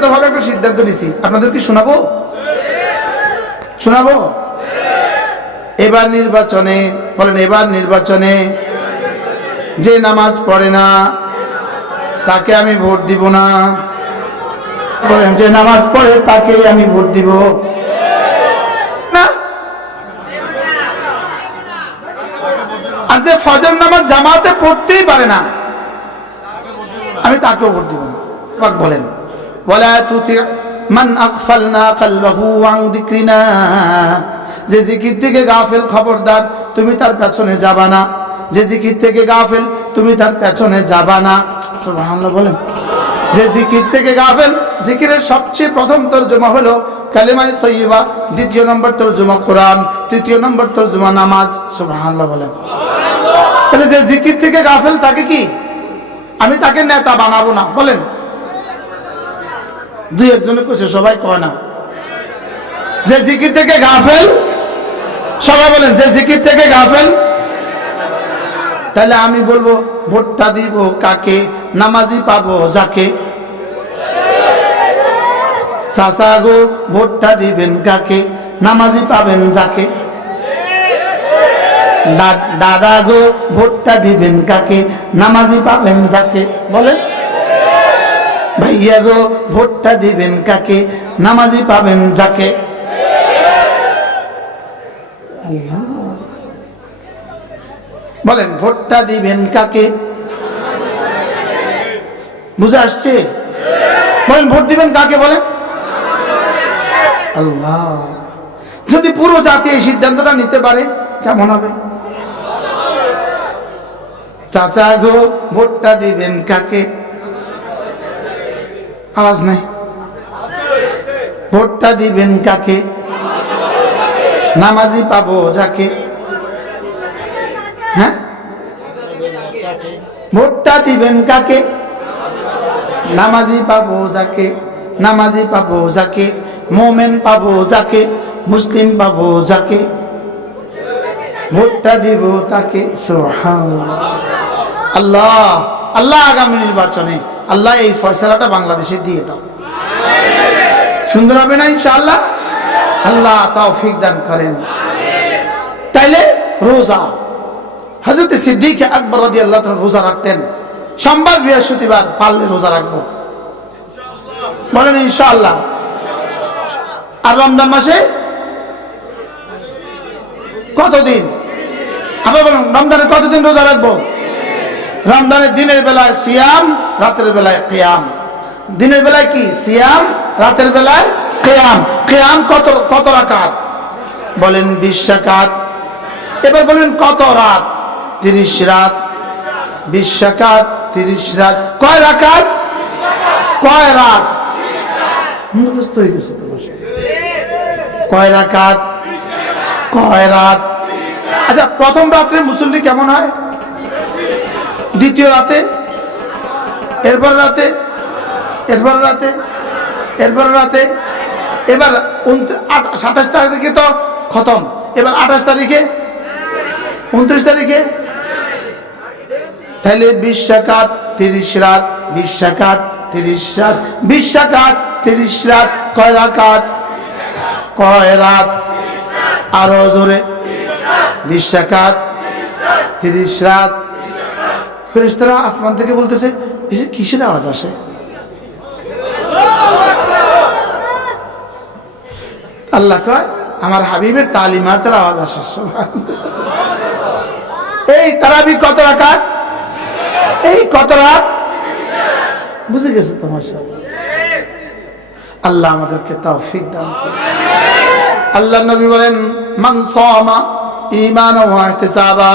ব্যক্তিগতভাবে একটা সিদ্ধান্ত নিছি। আপনাদের কি শোনাবো? শোনাবো? এবার নির্বাচনে, বলেন, এবার নির্বাচনে যে নামাজ পড়ে না, তাকে আমি ভোট দিব না। বলেন, যে নামাজ পড়ে, তাকে আমি ভোট দিব। আর যে ফজর নামাজ জামাতে পড়তেই পারে না, আমি তাকেও ভোট দিব না। বলেন। ওয়ালা তুতি মান আগফালনা কলবাহু আন যিকরিনা যে জিকির থেকে গাফেল খবরদার, তুমি তার পেছনে যাবা না। যে জিকির থেকে গাফেল, তুমি তার পেছনে যাবা না। সুবহানাল্লাহ বলেন। যে জিকির থেকে গাফেল, জিকিরের সবচেয়ে প্রথম তর্জমা হলো কালেমায় তৈবা দ্বিতীয় নম্বর তর্জমা কোরআন, তৃতীয় নম্বর তর্জমা নামাজ। সুবহানাল্লাহ বলেন। তাহলে যে জিকির থেকে গাফেল, তাকে কি? আমি তাকে নেতা বানাবো না। বলেন। দুই একজনে কইছে, সবাই কয় না। যে জিকির থেকে গাফেল, সবাই বলেন, যে জিকির থেকে গাফেল? তাহলে আমি বলব, ভোটটা দিব কাকে? নামাজি পাবো যাকে? চাচা গো, ভোটটা দিবেন কাকে? নামাজি পাবেন যাকে? দাদা গো, ভোটটা দিবেন কাকে? নামাজি পাবেন যাকে? বলেন। ভাইয়া গো, ভোটটা দিবেন কাকে? নামাজি পাবেন যাকে? বলেন, ভোটটা দিবেন কাকে? বুঝে আসছে? বলেন, ভোট দিবেন কাকে বলেন? আল্লাহ। যদি পুরো জাতি এই সিদ্ধান্তটা নিতে পারে, কেমন হবে? চাচা গো, ভোটটা দিবেন কাকে? আওয়াজ নাই। ভোটটা দিবেন কাকে? নামাজি পাবো যাকে। হ্যাঁ? ভোটটা দিবেন কাকে? নামাজি পাবো যাকে। নামাজি পাবো যাকে। মোমেন পাবো যাকে। মুসলিম পাবো যাকে। ভোটটা দিব তাকে। আল্লাহ আল্লাহ আগামী নির্বাচনে আল্লাহ এই ফয়সালাটা বাংলাদেশে দিয়ে দাও। সুন্দর হবে না ইনশাআল্লাহ? আল্লাহ তৌফিক দান করেন। তাইলে রোজা। হজরত সিদ্দিক আকবর রাদি আল্লাহ রোজা রাখতেন। সোমবার, বৃহস্পতিবার পারলে রোজা রাখব। বলেন ইনশাআল্লাহ। আর রমজান মাসে? কতদিন? আবার বলুন রমজানে কতদিন রোজা রাখব? রমজানের দিনের বেলায় সিয়াম, রাতের বেলায় কেয়াম। দিনের বেলায় কি? সিয়াম, রাতের বেলায় কেয়াম। কেয়াম কত কত রাকাত? বলেন বিশ রাকাত। এবার বলেন কত রাত? তিরিশ রাত। বিশ রাকাত, তিরিশ রাত। কয় রাকাত? কয় রাত? মুখস্থ হয়ে গেছে। কয় রাকাত? কয় রাত? আচ্ছা প্রথম রাত্রে মুসল্লি কেমন হয়? দ্বিতীয় রাতে এরপর রাতে এরপর রাতে এরপর রাতে, এবার সাতাশ তারিখে তো খতম। এবার আঠাশ তারিখে, উনত্রিশ তারিখে, তাহলে বিশ তিরিশ রাত বিশ তিরিশ রাত বিশ তিরিশ রাত, কয় রাকাত? কয় রাত? আরও জোরে। বিশ তিরিশ রাত ফেরেশতারা আসমান থেকে বলতেছে কিসের আওয়াজ আসে? আল্লাহ কয়, আমার হাবিবের তালিমাতের আওয়াজ আসে এই তারাবি কত রাকাত? এই কত রাত? বুঝে গেছে তোমার সব আল্লাহ আমাদেরকে তৌফিক দান আল্লাহ নবী বলেন, মান সামা ঈমান ওয়া ইহতিসাবা।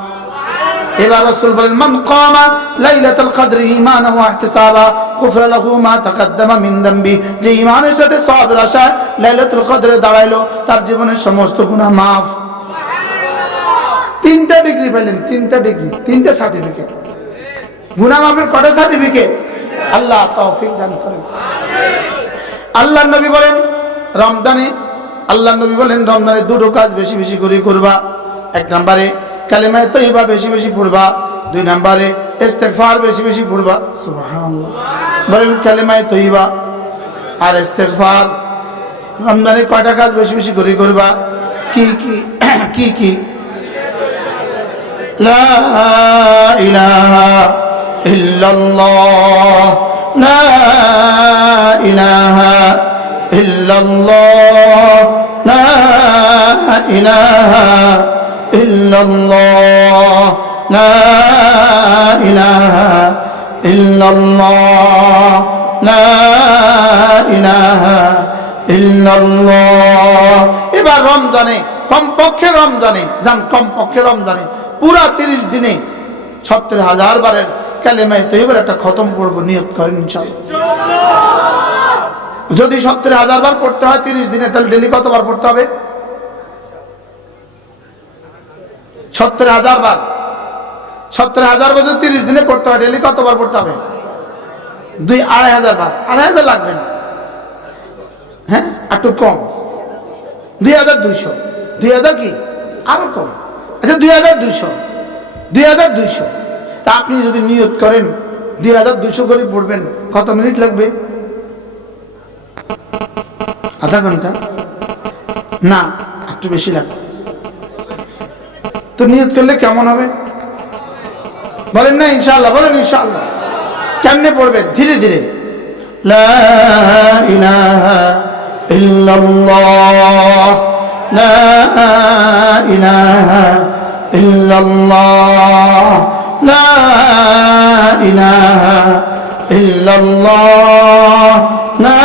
এবার রাসূল বলেন, মান কামা লাইলাতুল কদর ঈমানাহু ওয়া ইহতিসাবা গুফরা লাহু মা তাকাদ্দামা মিন যামবি যে ঈমানের সাথে সওয়াবের আশায় লাইলাতুল কদরে দাঁড়াইলো, তার জীবনের সমস্ত গুনাহ মাফ। তিনটা ডিগ্রি পেলেন, তিনটা ডিগ্রি, তিনটা সার্টিফিকেট গুনা মাফের কটা সার্টিফিকেট আল্লাহ তৌফিক দান করেন। আল্লাহ নবী বলেন, রমজানে আল্লাহ নবী বলেন, রমজানে দুটো কাজ বেশি বেশি করে করবা। এক নম্বরে কালেমায় তৈবা বেশি বেশি পড়বা, দুই নাম্বারে ইস্তেকফার বেশি বেশি পড়বা বলেন কালেমায় তৈবা আর ইস্তেকফার রমজানে কয়টা কাজ বেশি বেশি করে করবা? কি কি কি কি? লা ইলাহা ইল্লাল্লাহ। লা ইলাহা ইল্লাল্লাহ। লা ইলাহা إلا الله لا إله إلا الله لا إله إلا الله এবার রমজানে কমপক্ষে রমজানে যান কমপক্ষে রমজানে পুরা তিরিশ দিনে ছত্রিশ হাজার বারের কালেমায় তৈবার একটা খতম পড়বো নিয়ত করেন ইনশাল্লাহ যদি সত্তর হাজার বার পড়তে হয় তিরিশ দিনে তাহলে ডেলি কতবার পড়তে হবে সত্তর হাজার বার সত্তর হাজার বছর তিরিশ দিনে পড়তে হয় ডেলি কতবার পড়তে হবে? দুই আড়াই হাজার বার আড়াই হাজার লাগবে না। হ্যাঁ? একটু কম। দুই হাজার দুইশো। দুই হাজার কি? আরও কম। আচ্ছা দুই হাজার দুইশো। দুই হাজার দুইশো। তা আপনি যদি নিয়ত করেন, দুই হাজার দুইশো করে পড়বেন, কত মিনিট লাগবে? আধা ঘণ্টা? না, একটু বেশি লাগবে। তো নিয়ত করলে কেমন হবে? বলেন না ইনশাল্লাহ বলেন ইনশাআল্লাহ। কেমনে পড়বেন ধীরে ধীরে। লা ইলাহা ইল্লাল্লাহ। লা ইলাহা ইল্লাল্লাহ। লা ইলাহা ইল্লাল্লাহ। লা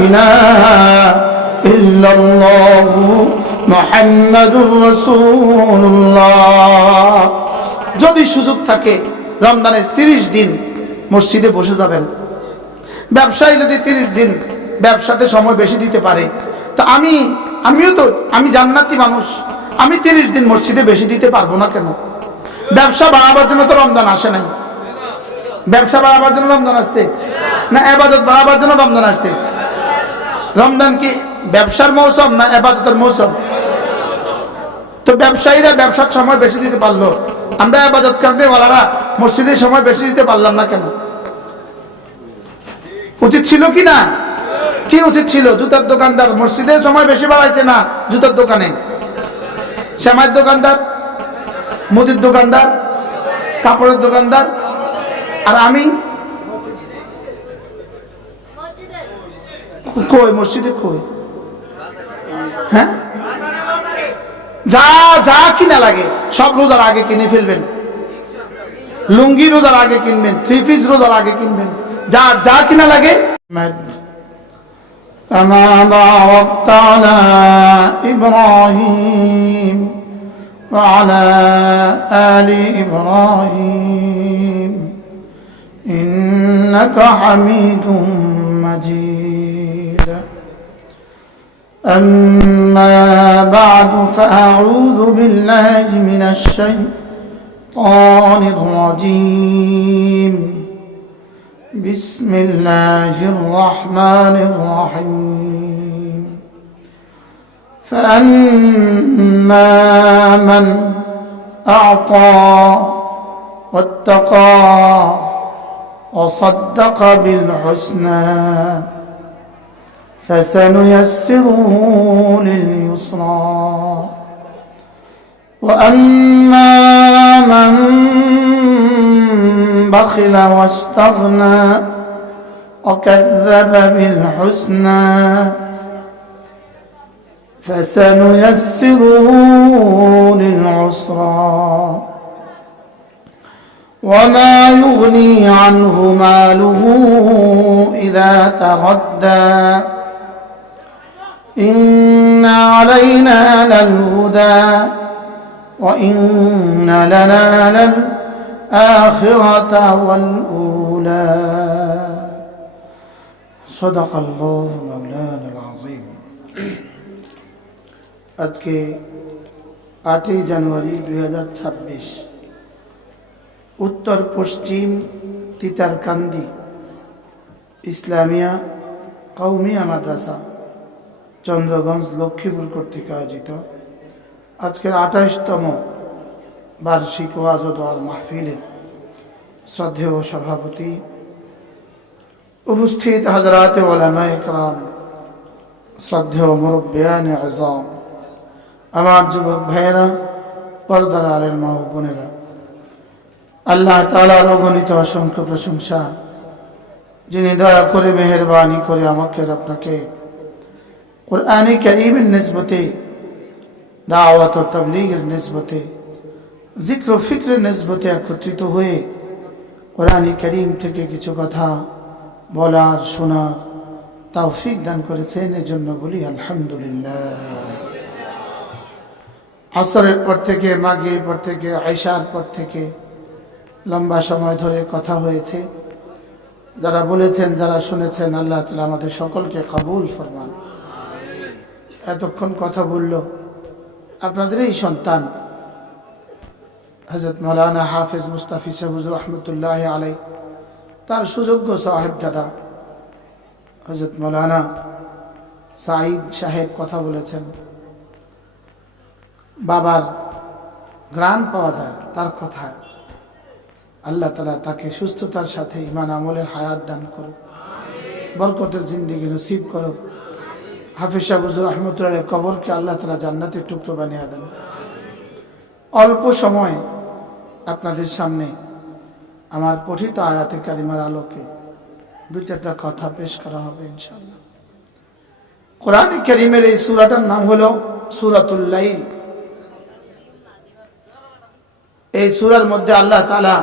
ইলাহা ইল্লাল্লাহ। যদি সুযোগ থাকে, রমজানের তিরিশ দিন মসজিদে বসে যাবেন। ব্যবসায়ী যদি তিরিশ দিন ব্যবসাতে সময় বেশি দিতে পারে, তা আমি, আমিও তো, আমি জান্নাতি মানুষ। আমি তিরিশ দিন মসজিদে বেশি দিতে পারব না কেন? ব্যবসা বাড়াবার জন্য তো রমজান আসে নাই। ব্যবসা বাড়াবার জন্য রমজান আসছে? না, এবাদত বাড়াবার জন্য রমজান আসছে? রমজান কি ব্যবসার মৌসুম না এবাদতের মৌসুম? তো ব্যবসায়ীরা ব্যবসার সময় বেশি দিতে পারল। আমরা আবাদত করতে বলারা মসজিদের সময় বেশি দিতে পারলাম না কেন? উচিত ছিল কি না? কি উচিত ছিল? জুতার দোকানদার মসজিদের সময় বেশি বাড়াইছে না জুতার দোকানে? শ্যামার দোকানদার, মুদির দোকানদার, কাপড়ের দোকানদার, আর আমি? কই, মসজিদে কই? হ্যাঁ? যা যা কিনা লাগে সব রোজার আগে কিনে ফেলবেন লুঙ্গি রোজার আগে কিনবেন থ্রি পিস রোজার আগে কিনবেন যা যা কিনা লাগে كما باركت على إبراهيم وعلى آل إبراهيم إنك حميد مجيد أما بعد فأعوذ بالله من الشيطان الرجيم. بسم الله الرحمن الرحيم. فأما من أعطى واتقى وصدق بالحسنى فسنيسره لليسرى. وأما من بخل واستغنى وكذب بالحسنى فسنيسره للعسرى. وما يغني عنه ماله إذا تردى إن علينا للهدى وإن لنا للآخرة والأولى صدق الله مولانا العظيم আজকে আটই জানুয়ারি দুই হাজার ছাব্বিশ উত্তর পশ্চিম তিতারকান্দি ইসলামিয়া কৌমিয়া মাদ্রাসা চন্দ্রগঞ্জ লক্ষ্মীপুর কর্তৃক আয়োজিত আজকের আঠাশতম বার্ষিক ওয়াজ দোয়ার মাহফিলের শ্রদ্ধেয় সভাপতি উপস্থিত হজরাত ওলামা ইকরাম, শ্রদ্ধেয় মুরব্বিয়ান আজম, আমার যুবক ভাইয়েরা, পর্দার আলের মা বোনেরা, আল্লাহ তালার অগণিত অসংখ্য প্রশংসা, যিনি দয়া করে মেহরবানি করে আমাকে আপনাকে কোরআনে করিমের নিসবতে দাওয়াত তবলিগের নিসবতে জিক্র ফিক্রের নিসবতে একত্রিত হয়ে কোরআনে করিম থেকে কিছু কথা বলার শোনার তৌফিক দান করেছেন এজন্য বলি আলহামদুলিল্লাহ আসরের পর থেকে মাগের পর থেকে আয়সার পর থেকে লম্বা সময় ধরে কথা হয়েছে। যারা বলেছেন, যারা শুনেছেন, আল্লাহ তালা আমাদের সকলকে কবুল ফরমান এতক্ষণ কথা বলল। আপনাদের এই সন্তান। হজরত মৌলানা হাফিজ মুস্তাফি সাহুজ রহমতুল্লাহ আলাই তার সুযোগ্য সাহেব দাদা। হজরত মৌলানা সাঈদ সাহেব কথা বলেছেন। বাবার গ্রাণ পাওয়া যায় তার কথায়। আল্লাহ তালা তাকে সুস্থতার সাথে ইমান আমলের হায়াত দান করুক। বরকতের জিন্দিগি নসিব করুক। হাফিজ শাহুজুর রহমতুল্লাহ কবরকে আল্লাহ তালা জান্নাতের টুকরো বানিয়ে দেন। অল্প সময় আপনাদের সামনে আমার পঠিত আয়াতে কারিমার আলোকে দু চারটা কথা পেশ করা হবে ইনশাল্লাহ কোরআন করিমের এই সুরাটার নাম হলো সুরাতুল্লাইল এই সুরার মধ্যে আল্লাহ তালা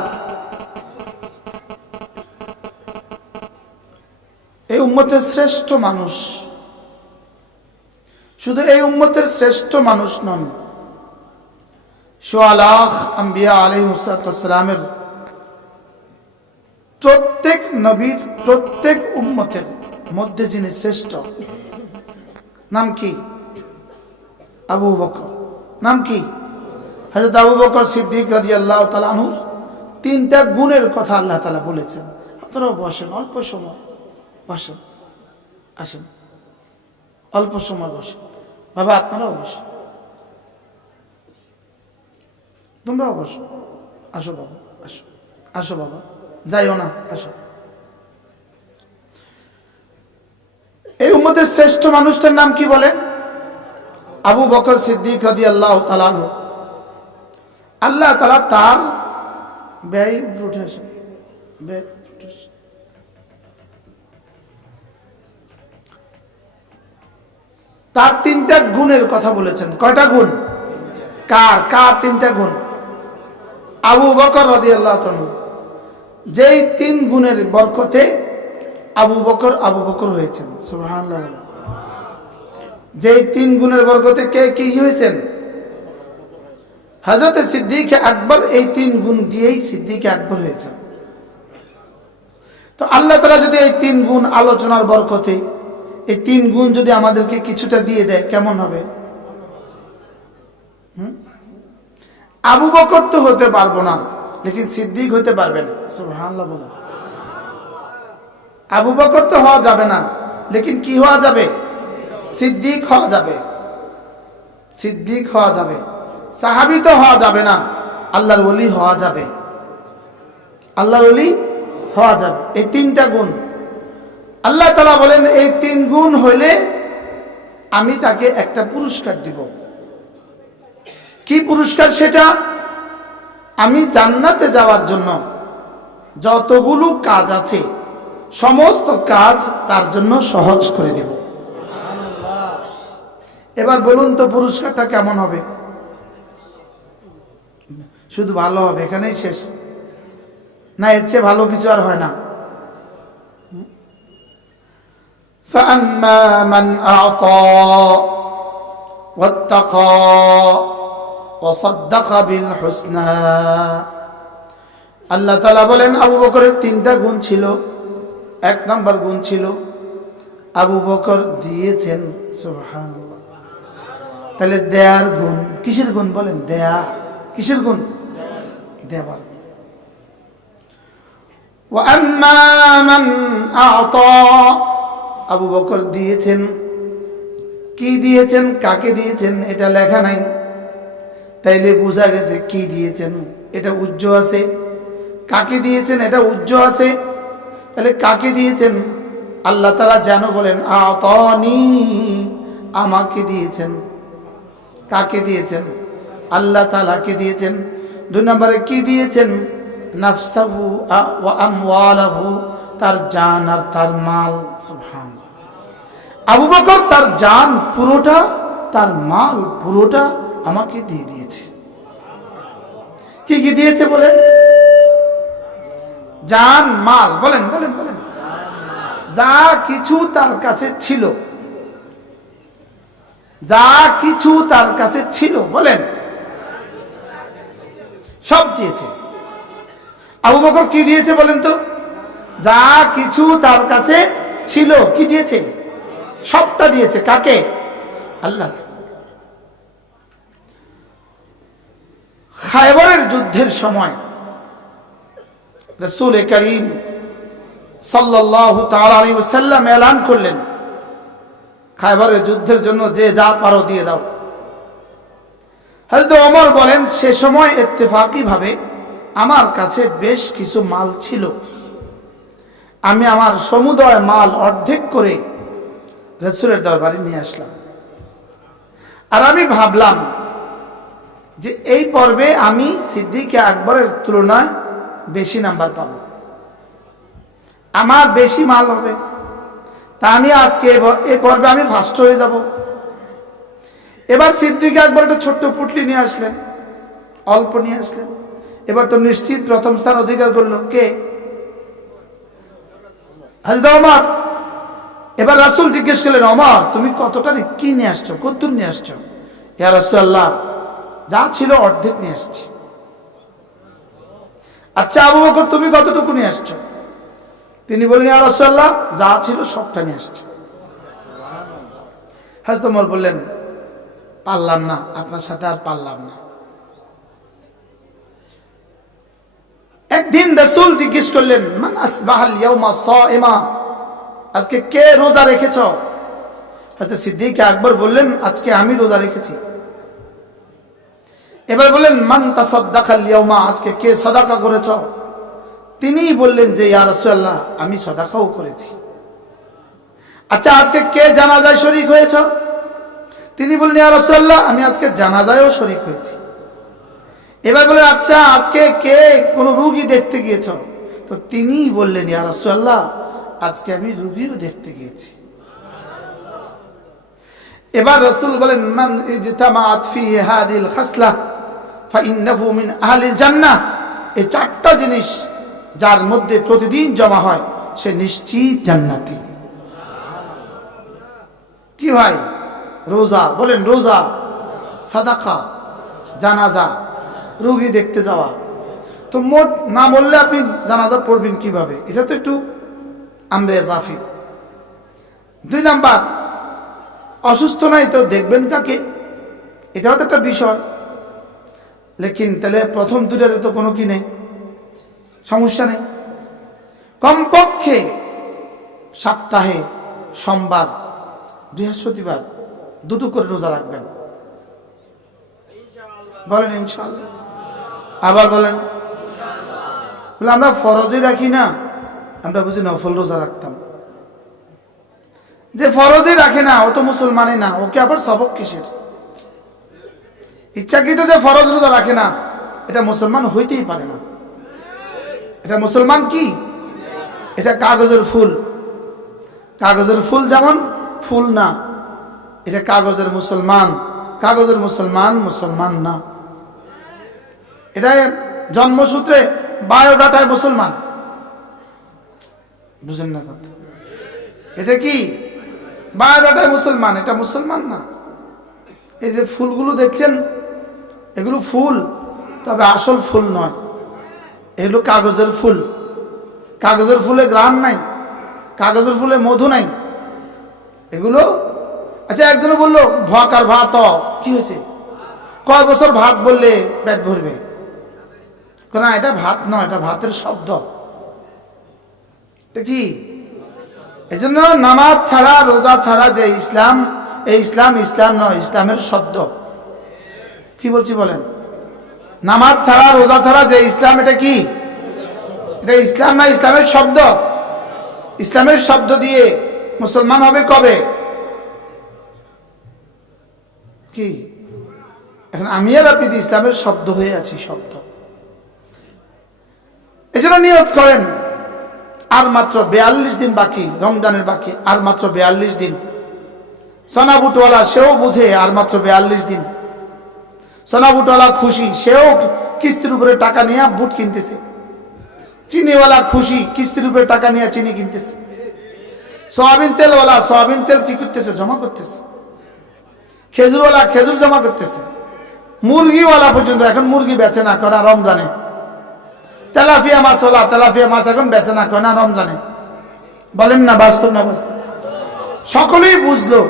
এই উম্মতের শ্রেষ্ঠ মানুষ শুধু এই উম্মতের শ্রেষ্ঠ মানুষ নন। সোয়ালাখ আম্বিয়া আলহ মুসালামের প্রত্যেক নবীর, প্রত্যেক উম্মতের মধ্যে যিনি শ্রেষ্ঠ, নাম কি? আবু বকর। নাম কি? হাজরত আবু বকর সিদ্দিক রাজি আল্লাহ তালানুর তিনটা গুণের কথা আল্লাহ তালা বলেছেন। আপনারাও বসেন, অল্প সময় বসেন। আসেন। অল্প সময় বসেন। বাবা, আপনারা বসেন তোমরাও অবশ্য। আসো বাবা, আসো। আসো বাবা। যাইও না, আসো। এই উম্মতের শ্রেষ্ঠ মানুষটার নাম কি বলেন? আবু বকর সিদ্দিক রাজি আল্লাহ তালানু আল্লাহ তালা তার ব্যয় উঠে আসে। ব্যয় তার তিনটা গুণের কথা বলেছেন? কয়টা গুণ? কার? কার তিনটা গুণ? আবু বকর রাজি আল্লাহ যেই তিন গুণের বরকতে আবু বকর আবু বকর হয়েছেন। যেই তিন গুণের বরকতে কে কি হয়েছেন? হজরত সিদ্দিক আকবর এই তিন গুণ দিয়েই সিদ্দিক আকবর হয়েছেন। তো আল্লাহ তালা যদি এই তিন গুণ আলোচনার বরকতে এই তিন গুণ যদি আমাদেরকে কিছুটা দিয়ে দেয়, কেমন হবে? আবু বকর তো হতে পারব না, লেকিন সিদ্দিক হতে পারবেন। আবু বকর তো হওয়া যাবে না, লেকিন কি হওয়া যাবে? সিদ্দিক হওয়া যাবে। সিদ্দিক হওয়া যাবে। সাহাবি তো হওয়া যাবে না, আল্লাহর ওলি হওয়া যাবে। আল্লাহর ওলি হওয়া যাবে। এই তিনটা গুণ। আল্লাহ তালা বলেন, এই তিন গুণ হইলে আমি তাকে একটা পুরস্কার দিব। কি পুরস্কার সেটা? আমি জান্নাতে যাওয়ার জন্য যতগুলো কাজ আছে, সমস্ত কাজ তার জন্য সহজ করে দেব। এবার বলুন তো, পুরস্কারটা কেমন হবে? শুধু ভালো হবে, এখানেই শেষ। না, এর চেয়ে ভালো কিছু আর হয় না। فأما من أعطى واتقى وصدق بالحسنى আল্লাহ তালা বলেন আবু বকরের তিনটা গুণ ছিল এক নম্বর গুণ ছিল আবু বকর দিয়েছেন সুবহানাল্লাহ তাহলে দেয়ার গুণ কিসের গুণ বলেন দেয়া কিসের গুণ দেওয়ার গুণ। وأما من أعطى আবু বকর দিয়েছেন। কি দিয়েছেন? কাকে দিয়েছেন? এটা লেখা নাই। তাইলে বোঝা গেছে কি দিয়েছেন। এটা উজ্জ আছে। কাকে দিয়েছেন? এটা উজ্জ আছে। তাহলে কাকে দিয়েছেন? আল্লাহ তারা যেন বলেন, আতনি, আমাকে দিয়েছেন। কাকে দিয়েছেন? আল্লাহ তালাকে দিয়েছেন। দুই নম্বরে, কি দিয়েছেন? নাফসাহু আমওয়ালাহু, তার জান আর তার মাল। সুবহান। আবু বকর তার জান পুরোটা, তার মাল পুরোটা আমাকে দিয়ে দিয়েছে। কি কি দিয়েছে বলেন? জান, মাল, বলেন বলেন বলেন। যা কিছু তার কাছে ছিল। যা কিছু তার কাছে ছিল, বলেন। সব দিয়েছে। আবু বকর কি দিয়েছে বলেন তো? যা কিছু তার কাছে ছিল, কি দিয়েছে? সবটা দিয়েছে, কাকে? আল্লাহ। খায়বরের যুদ্ধের সময় রসুল করিম সাল্লাহ এলান করলেন, খায়বরের যুদ্ধের জন্য যে যা পারো দিয়ে দাও। হজরত অমর বলেন, সে সময় ভাবে আমার কাছে বেশ কিছু মাল ছিল। আমি আমার সমুদয় মাল অর্ধেক করে রসুলের দরবারে নিয়ে আসলাম। আর আমি ভাবলাম যে এই পর্বে আমি সিদ্দিকে আকবরের তুলনায় বেশি নাম্বার পাবো। আমার বেশি মাল হবে। তা আমি আজকে এই পর্বে আমি ফার্স্ট হয়ে যাব। এবার সিদ্দিক আকবর একটা ছোট্ট পুটলি নিয়ে আসলেন, অল্প নিয়ে আসলেন। এবার তো নিশ্চিত প্রথম স্থান অধিকার করল। কে? হাজদা এবার রাসুল জিজ্ঞেস করলেন অমর তুমি কতটা কি নিয়ে আসছো? কদ্দুর নিয়ে আসছো? ইয়া রাসূলুল্লাহ, যা ছিল অর্ধেক নিয়ে আসছি। আচ্ছা আবু বকর, তুমি কতটুকু নিয়ে আসছো? তিনি বললেন, ইয়া রাসূলুল্লাহ, যা ছিল সবটা নিয়ে আসছি। হাজরত ওমর বললেন, পারলাম না, আপনার সাথে আর পারলাম না। একদিন রাসূল জিজ্ঞেস করলেন, মান আসবাহাল ইয়াউমা সাইমা? আজকে কে রোজা রেখেছ? হয়তো সিদ্দিক আকবর বললেন, আজকে আমি রোজা রেখেছি। এবার বললেন, মান তাসাদ্দাকাল ইয়াউমা আজকে কে সদাকা করেছ? তিনিই বললেন যে আমি সদাকাও করেছি। আচ্ছা আজকে কে জানাজায় শরিক হয়েছ? তিনি বললেন, ইয়া রাসূলুল্লাহ, আমি আজকে জানাজায়ও শরিক হয়েছি। এবার বলে আচ্ছা আজকে কে কোন রুগী দেখতে গিয়েছ? তো তিনিই বললেন, ইয়া রাসূলুল্লাহ আজকে আমি রুগীও দেখতে গিয়েছি। এবার রসুল বলেন, মান ইজতামাআত ফিহি হাদিল খাসলা, ফাইন্নাহু মিন আহলিল জান্নাহ। এই চারটা জিনিস যার মধ্যে প্রতিদিন জমা হয়, সে নিশ্চিত জান্নাতি। কি ভাই? রোজা, বলেন রোজা। সাদাকা, জানাজা, রোগী দেখতে যাওয়া। তো মোট না বললে আপনি জানাজা পড়বেন কীভাবে? এটা তো একটু আমরা জাফি দুই নাম্বার, অসুস্থ নাই তো দেখবেন কাকে? এটাও তো একটা বিষয়। লেকিন তাহলে প্রথম দুটাতে তো কোনো কি নেই? সমস্যা নেই। কমপক্ষে সপ্তাহে সোমবার, বৃহস্পতিবার দুটো করে রোজা রাখবেন। বলেন ইনশাল্লাহ আবার বলেন। বলে আমরা ফরজে রাখি না। আমরা বুঝি নফল রোজা রাখতাম। যে ফরজে রাখে না, ও তো মুসলমানই না, ওকে আবার সবক কিসের? ইচ্ছাকৃত যে ফরজ রোজা রাখে না, এটা মুসলমান হইতেই পারে না। এটা মুসলমান কি? এটা কাগজের ফুল। কাগজের ফুল যেমন, ফুল না। এটা কাগজের মুসলমান। কাগজের মুসলমান মুসলমান না। এটা জন্মসূত্রে বায়োডাটায় মুসলমান। বুঝেন না কথা। এটা কি? বায়োডাটায় মুসলমান, এটা মুসলমান না। এই যে ফুলগুলো দেখছেন, এগুলো ফুল, তবে আসল ফুল নয়। এগুলো কাগজের ফুল। কাগজের ফুলে গ্রাম নাই, কাগজের ফুলে মধু নাই। এগুলো আচ্ছা একজনে বলল, ভক আর ভাত, কি হয়েছে? কয় বছর ভাত বললে পেট ভরবে? না, এটা ভাত নয়, এটা ভাতের শব্দ। তো কি? এই জন্য নামাজ ছাড়া, রোজা ছাড়া যে ইসলাম, এই ইসলাম ইসলাম নয়, ইসলামের শব্দ। কি বলছি বলেন? নামাজ ছাড়া, রোজা ছাড়া যে ইসলাম, এটা কি? এটা ইসলাম না ইসলামের শব্দ? ইসলামের শব্দ দিয়ে মুসলমান হবে কবে? কি? এখন আমি আর আপনি ইসলামের শব্দ হয়ে আছি, শব্দ। এই জন্য নিয়ত করেন। মাত্র বেয়াল্লিশ দিন বাকি, রমজানের বাকি, আর মাত্র বেয়াল্লিশ দিন। সোনা বুটওয়ালা সেও বুঝে আর মাত্র বেয়াল্লিশ দিন। সোনা বুটওয়ালা খুশি, সেও কিস্তির উপরে টাকা নিয়ে বুট কিনতেছে। চিনিওয়ালা খুশি, কিস্তির উপরে টাকা নিয়ে চিনি কিনতেছে। সোয়াবিন তেলওয়ালা সোয়াবিন তেল কি করতেছে? জমা করতেছে। খেজুরওয়ালা খেজুর জমা করতেছে। মুরগিওয়ালা পর্যন্ত এখন মুরগি বেচে না করা রমজানে। তেলাফিয়া মাছ ওলা তেলাফিয়া মাছ এখন বেচে না কয় না রমজানে। বলেন না, বাস্তব না বাস্তব? সকলেই বুঝলো।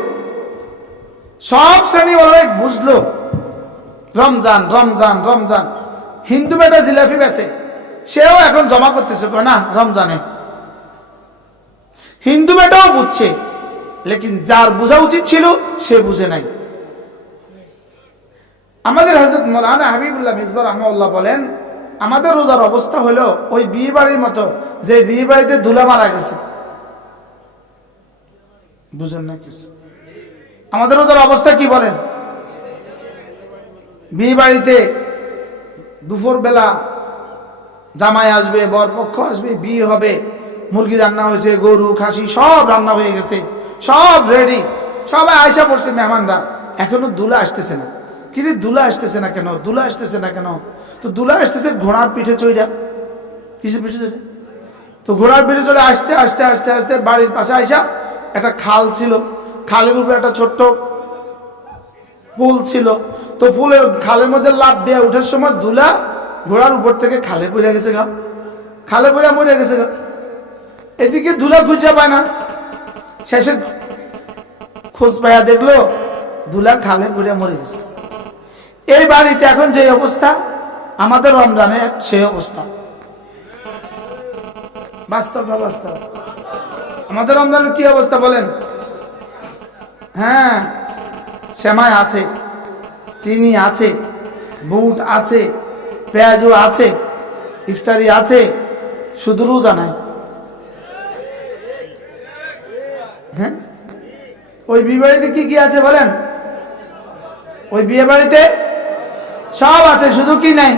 সব শ্রেণি অনেক বুঝলো। রমজান রমজান রমজান। হিন্দু বেটা জিলাপি বেছে, সেও এখন জমা করতেছে না রমজানে। হিন্দু বেটাও বুঝছে, লেকিন যার বোঝা উচিত ছিল, সে বুঝে নাই। আমাদের হজরত মৌলানা হাবিবুল্লাহ মিসবর রহমাউল্লাহ বলেন আমাদের রোজার অবস্থা হলো ওই বিয়ে বাড়ির মতো, যে বিয়ে বাড়িতে ধুলা মারা গেছে। বুঝেন না কিছু? আমাদের রোজার অবস্থা কি বলেন? বিয়ে বাড়িতে দুপুর বেলা জামাই আসবে, বরপক্ষ আসবে, বিয়ে হবে, মুরগি রান্না হয়েছে, গরু, খাসি, সব রান্না হয়ে গেছে, সব রেডি সবাই আয়সা পড়ছে, মেহমানরা। এখনও দুলা আসতেছে না। কিরে দুলা আসতেছে না কেন? দুলা আসতেছে না কেন? তো দুলা আসতেছে, ঘোড়ার পিঠে চইরা কিসের পিঠে চইরা তো ঘোড়ার পিঠে চলে আসতে আসতে আসতে আসতে বাড়ির পাশে আইসা একটা খাল ছিল। খালের উপরে একটা ছোট্ট পুল ছিল। তো পুলের খালের মধ্যে লাভ দিয়ে ওঠার সময় দুলা ঘোড়ার উপর থেকে খালে পড়ে গেছে গা। খালে পড়ে মরে গেছে গা। এদিকে দুলা খুঁজে পায় না। শেষে খোঁজ পায়া দেখল দুলা খালে পড়ে মরে গেছে। এই বাড়িতে এখন যে অবস্থা? আমাদের রমজানে সে অবস্থা। বাস্তব বাস্তব? আমাদের রমজানের কি অবস্থা বলেন? হ্যাঁ শ্যামাই আছে, চিনি আছে, বুট আছে পেঁয়াজও আছে, ইফতারি আছে, শুধু রোজা নাই। হ্যাঁ? ওই বিয়ে বাড়িতে কি কি আছে বলেন? ওই বিয়ে বাড়িতে সব আছে, শুধু কি নাই?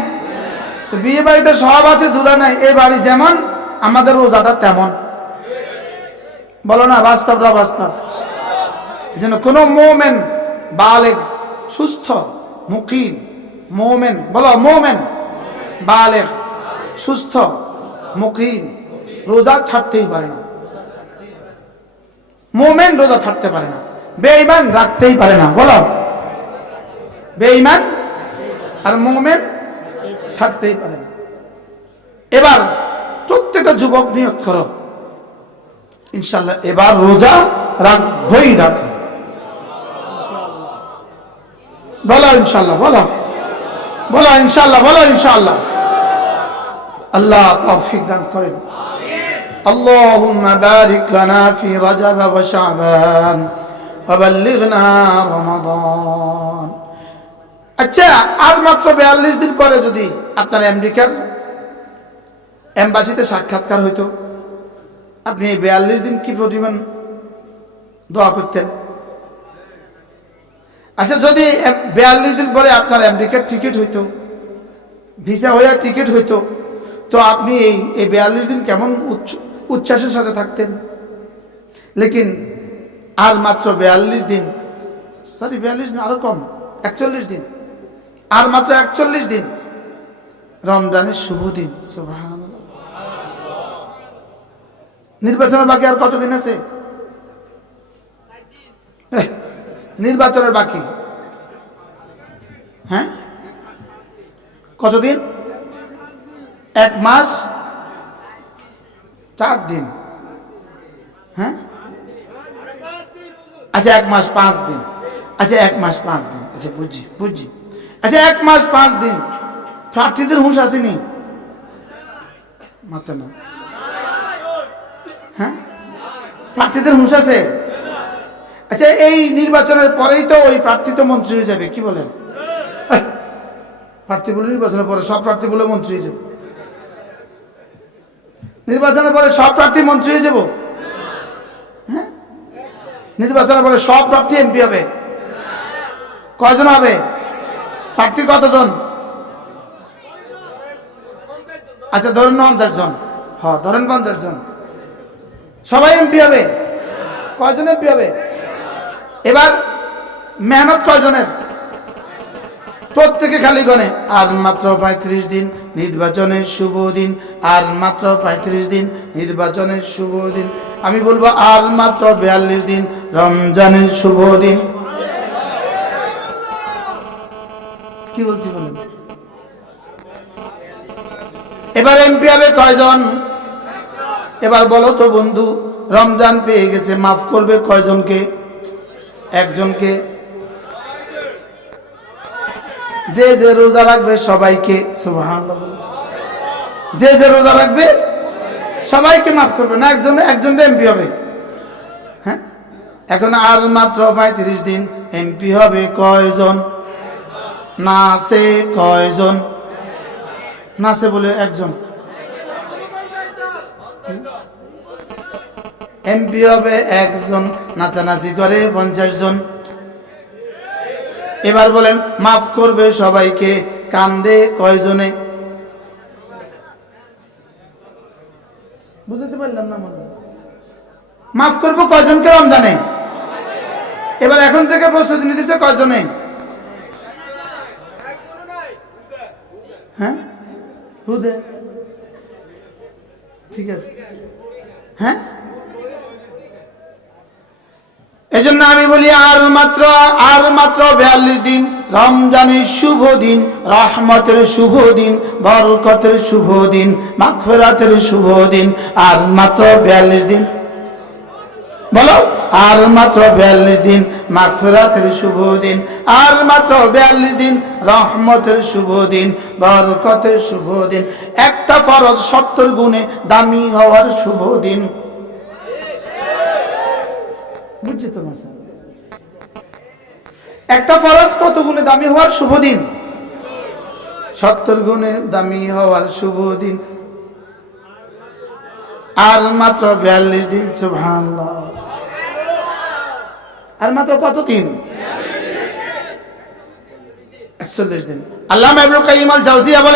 তো বিয়ে বাড়িতে সব আছে, ধুলা নাই। এই বাড়ি যেমন, আমাদের রোজাটা তেমন। বলো না বাস্তবরা বাস্তব? এই জন্য কোনো মোমেন, বালেক, সুস্থ, মুকিম, মোমেন, বলো, মোমেন, বালেক, সুস্থ, মুকিম, রোজা ছাড়তেই পারে না। মোমেন রোজা ছাড়তে পারে না। বেঈমান রাখতেই পারে না। বলো। বেঈমান আর মোমেন ছাড়তেই পারে না এবার প্রত্যেকটা যুবক নিয়োগ করো ইনশাল্লাহ এবার রোজা রাখবই রাখবো বলো ইনশাল্লাহ বলো বলো ইনশাল্লাহ বলো ইনশাল্লাহ আল্লাহ তৌফিক দান করেন اللهم بارك لنا في رجب وشعبان وبلغنا رمضان আচ্ছা আর মাত্র বিয়াল্লিশ দিন পরে যদি আপনার আমেরিকার এম্বাসিতে সাক্ষাৎকার হইতো, আপনি বিয়াল্লিশ দিন কি পরিমাণ দোয়া করতেন? আচ্ছা যদি বিয়াল্লিশ দিন পরে আপনার আমেরিকার টিকিট হইতো, ভিসা হয়ে টিকিট হইতো, তো আপনি এই এই বিয়াল্লিশ দিন কেমন উচ্ছ্বাসের সাথে থাকতেন? লেকিন আর মাত্র বিয়াল্লিশ দিন সরি বিয়াল্লিশ দিন আরও কম, একচল্লিশ দিন। আর মাত্র একচল্লিশ দিন। রমজানের শুভ দিন। নির্বাচনের বাকি আর কতদিন আছে? নির্বাচনের বাকি। হ্যাঁ? কতদিন? এক মাস? চার দিন। হ্যাঁ? আচ্ছা এক মাস পাঁচ দিন। আচ্ছা এক মাস পাঁচ দিন। আচ্ছা বুঝছি বুঝছি। আচ্ছা এক মাস পাঁচ দিন। প্রার্থীদের হুঁশ আসেনি। মাথা না। হ্যাঁ? প্রার্থীদের হুঁশ আছে? আচ্ছা এই নির্বাচনের পরেই তো ওই প্রার্থী তো মন্ত্রী হয়ে যাবে, কি বলেন? প্রার্থীগুলো নির্বাচনের পরে সব প্রার্থীগুলো মন্ত্রী হয়ে যাবে। নির্বাচনের পরে সব প্রার্থী মন্ত্রী হয়ে যাব? হ্যাঁ? নির্বাচনের পরে সব প্রার্থী এমপি হবে। কয়জন হবে? প্রার্থী কতজন? আচ্ছা ধরেন পঞ্চাশ জন। হ ধরেন পঞ্চাশ জন। সবাই এমপি হবে? কয়জন এমপি হবে? এবার মেহনত কয়জনের? প্রত্যেকে খালি গণে আর মাত্র পঁয়ত্রিশ দিন নির্বাচনের শুভ দিন। আর মাত্র পঁয়ত্রিশ দিন নির্বাচনের শুভ দিন। আমি বলব আর মাত্র বিয়াল্লিশ দিন রমজানের শুভ দিন। কি বলছি বলুন এবার এমপি হবে কয়জন? এবার বলো তো বন্ধু, রমজান পেয়ে গেছে, মাফ করবে কয়জনকে? একজনকে। যে যে রোজা রাখবে সবাইকে যে যে রোজা রাখবে, সবাইকে মাফ করবে। না, একজন একজন এমপি হবে। হ্যাঁ? এখন আর মাত্র পঁয়ত্রিশ দিন এমপি হবে কয়জন? না আছে কয়জন? নাচে বলে একজন। এমপি হবে একজন, নাচানাচি করে পঞ্চাশ জন। এবার বলেন, মাফ করবে সবাইকে, কান্দে কয়জনে? বুঝতে পারলাম না মাফ করব কয়জনকে রমজানে? এবার এখন থেকে প্রস্তুতি নিতেছে কয়জনে? হ্যাঁ? হুদে ঠিক আছে। হ্যাঁ? এজন্য আমি বলি আর মাত্র আর মাত্র বিয়াল্লিশ দিন। রমজানের শুভ দিন, রহমতের শুভ দিন, বরকতের শুভ দিন, মাগফিরাতের শুভ দিন। আর মাত্র বিয়াল্লিশ দিন। বলো? আর মাত্র বিয়াল্লিশ দিন মাগফিরাতের শুভ দিন। আর মাত্র বিয়াল্লিশ দিন রহমতের শুভ দিন, বরকতের শুভ দিন। একটা ফরজ সত্তর গুণে দামি হওয়ার শুভ দিন। বুঝছি তো মাসা? একটা ফরজ কত গুণে দামি হওয়ার শুভ দিন? সত্তর গুণে দামি হওয়ার শুভ দিন। আর মাত্র বিয়াল্লিশ দিন, সুবহানাল্লাহ। আর মাত্র কত দিন? একচল্লিশ দিন। আল্লাহ ইবনুল কাইয়িম আল জাওজিয়া বলে